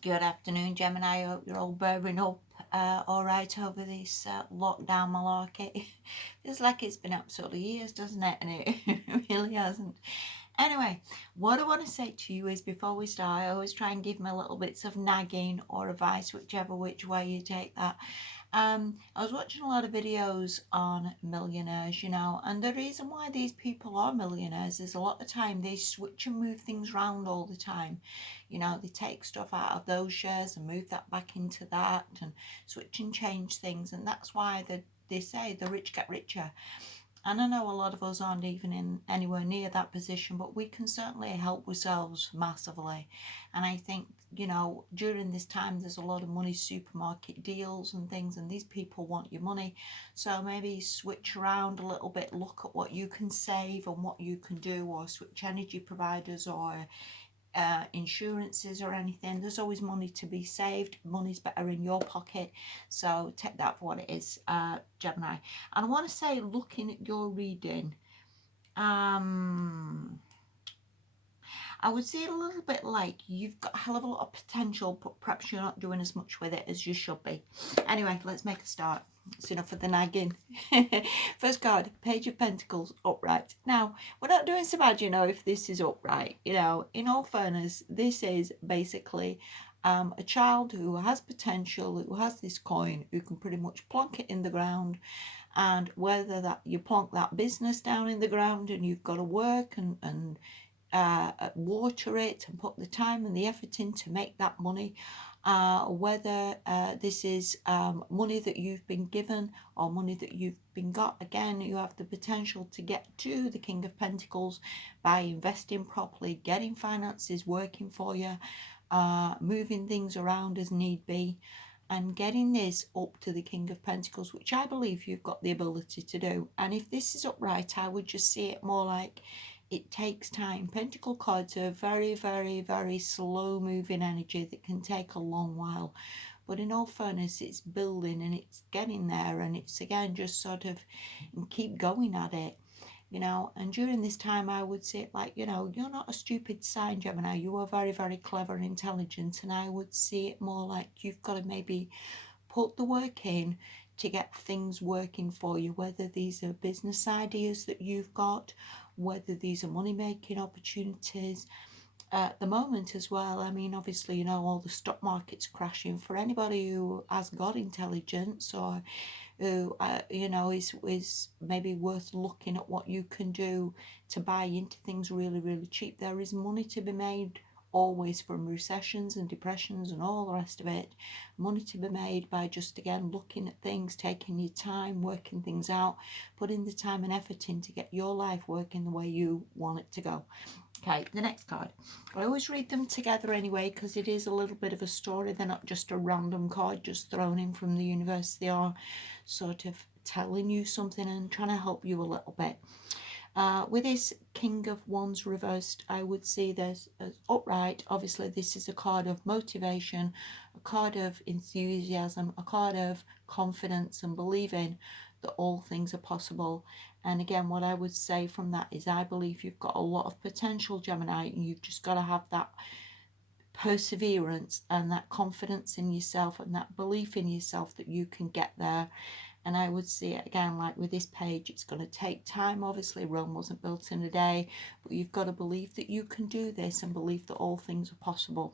Good afternoon, Gemini. I hope you're all bearing up all right over this lockdown malarkey. Feels like it's been absolutely years, doesn't it? And it really hasn't. Anyway, what I want to say to you is before we start, I always try and give my little bits of nagging or advice, whichever which way you take that. I was watching a lot of videos on millionaires, and the reason why these people are millionaires is a lot of time they switch and move things around all the time. They take stuff out of those shares and move that back into that and switch and change things, and that's why they say the rich get richer. And I know a lot of us aren't even in anywhere near that position, but we can certainly help ourselves massively. And I think, during this time, there's a lot of money supermarket deals and things, and these people want your money. So maybe switch around a little bit, look at what you can save and what you can do, or switch energy providers or insurances or anything. There's always money to be saved. Money's better in your pocket. So take that for what it is, Gemini. And I want to say, looking at your reading, I would see it a little bit like you've got a hell of a lot of potential, but perhaps you're not doing as much with it as you should be. Anyway, let's make a start. It's enough of the nagging. First card, Page of Pentacles, upright. Now, we're not doing so bad, if this is upright. In all fairness, this is basically a child who has potential, who has this coin, who can pretty much plonk it in the ground. And whether that you plonk that business down in the ground and you've got to work and water it and put the time and the effort in to make that money, whether this is money that you've been given or money that you've been got. Again, you have the potential to get to the King of Pentacles by investing properly, getting finances working for you, moving things around as need be, and getting this up to the King of Pentacles, which I believe you've got the ability to do. And if this is upright, I would just see it more like it takes time. Pentacle cards are very, very, very slow moving energy that can take a long while. But in all fairness, it's building and it's getting there, and it's again just sort of keep going at it. And during this time, I would say it like, you're not a stupid sign, Gemini. You are very, very clever and intelligent. And I would see it more like you've got to maybe put the work in to get things working for you, whether these are business ideas that you've got, whether these are money-making opportunities. At the moment as well, I mean, obviously, all the stock market's crashing. For anybody who has got intelligence or who, is maybe worth looking at what you can do to buy into things really, really cheap. There is money to be made always from recessions and depressions and all the rest of it. Money to be made by just, again, looking at things, taking your time, working things out, putting the time and effort in to get your life working the way you want it to go. Okay, the next card. I always read them together anyway because it is a little bit of a story. They're not just a random card just thrown in from the universe. They are sort of telling you something and trying to help you a little bit. With this King of Wands reversed, I would see this as upright. Obviously, this is a card of motivation, a card of enthusiasm, a card of confidence and believing that all things are possible. And again, what I would say from that is I believe you've got a lot of potential, Gemini, and you've just got to have that perseverance and that confidence in yourself and that belief in yourself that you can get there. And I would see it again, like with this page, it's going to take time. Obviously, Rome wasn't built in a day, but you've got to believe that you can do this and believe that all things are possible.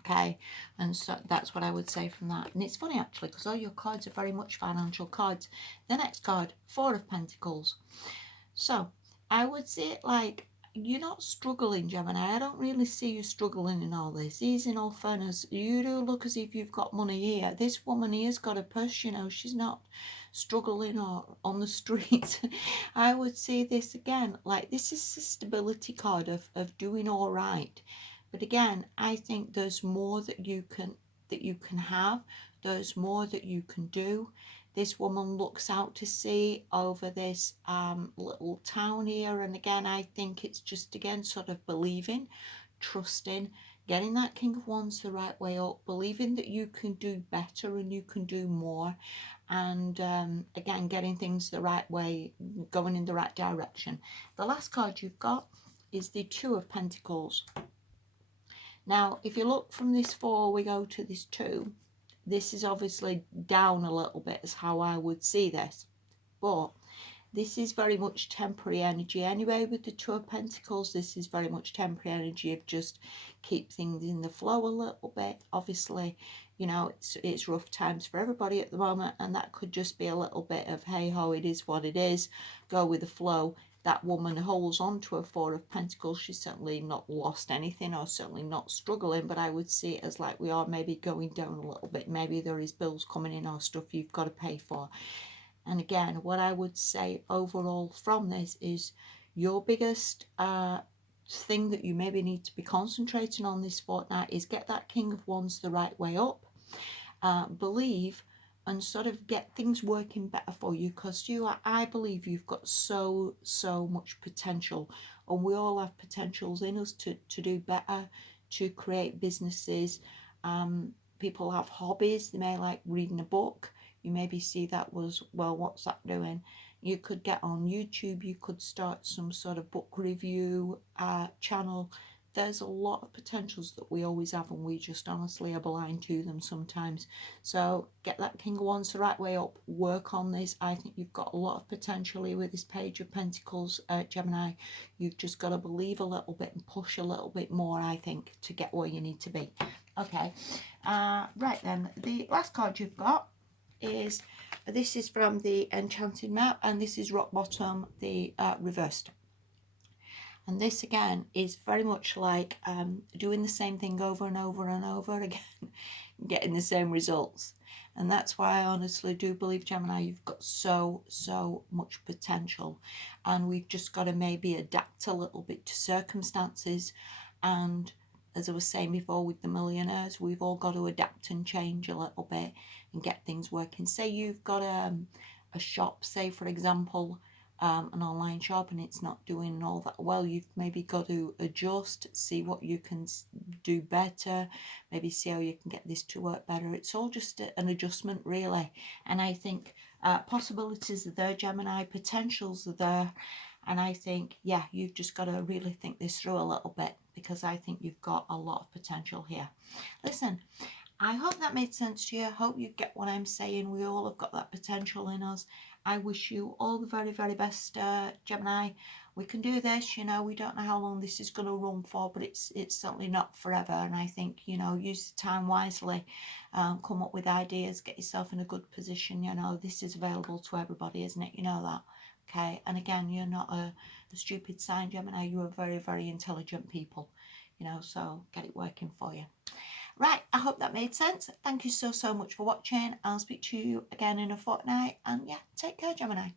Okay, and so that's what I would say from that. And it's funny actually, because all your cards are very much financial cards. The next card, Four of Pentacles. So I would see it like you're not struggling, Gemini. I don't really see you struggling in all this. These, in all fairness, you do look as if you've got money here. This woman here's got a purse, she's not struggling or on the street. I would see this again, like this is the stability card of doing all right. But again, I think there's more that you can have. There's more that you can do. This woman looks out to sea over this little town here, and again I think it's just again sort of believing, trusting, getting that King of Wands the right way up, believing that you can do better and you can do more, and again getting things the right way, going in the right direction. The last card you've got is the Two of Pentacles. Now, if you look from this 4, we go to this 2. This is obviously down a little bit is how I would see this. But this is very much temporary energy anyway with the 2 of Pentacles. This is very much temporary energy of just keep things in the flow a little bit. Obviously, you know, it's rough times for everybody at the moment, and that could just be a little bit of, hey ho, it is what it is, go with the flow. That woman holds on to a 4 of Pentacles. She's certainly not lost anything, or certainly not struggling, but I would see it as like we are maybe going down a little bit. Maybe there is bills coming in or stuff you've got to pay for. And again, what I would say overall from this is your biggest thing that you maybe need to be concentrating on this fortnight is get that King of Wands the right way up. Believe and sort of get things working better for you, because I believe you've got so much potential, and we all have potentials in us to do better, to create businesses. People have hobbies. They may like reading a book. You maybe see that was, well, what's that doing? You could get on YouTube. You could start some sort of book review channel. There's a lot of potentials that we always have, and we just honestly are blind to them sometimes. So get that King of Wands the right way up. Work on this. I think you've got a lot of potential here with this Page of Pentacles, Gemini. You've just got to believe a little bit and push a little bit more, I think, to get where you need to be. Okay. Right then, the last card you've got is, this is from the Enchanted Map, and this is Rock Bottom, the reversed. And this again is very much like doing the same thing over and over and over again, getting the same results. And that's why I honestly do believe, Gemini, you've got so much potential, and we've just got to maybe adapt a little bit to circumstances. And as I was saying before with the millionaires, we've all got to adapt and change a little bit and get things working. Say you've got a shop, say for example, an online shop, and it's not doing all that well. You've maybe got to adjust, see what you can do better, maybe see how you can get this to work better. It's all just an adjustment, really. And I think possibilities are there, Gemini, potentials are there. And I think, yeah, you've just got to really think this through a little bit, because I think you've got a lot of potential here. Listen, I hope that made sense to you. I hope you get what I'm saying. We all have got that potential in us. I wish you all the very best, Gemini. We can do this, you know. We don't know how long this is going to run for, but it's certainly not forever. And I think, you know, use the time wisely, come up with ideas, get yourself in a good position. You know, this is available to everybody, isn't it? You know that. Okay, and again, you're not a stupid sign, Gemini. You are very intelligent people, you know, so get it working for you. Right, I hope that made sense. Thank you so much for watching. I'll speak to you again in a fortnight, and yeah, take care, Gemini.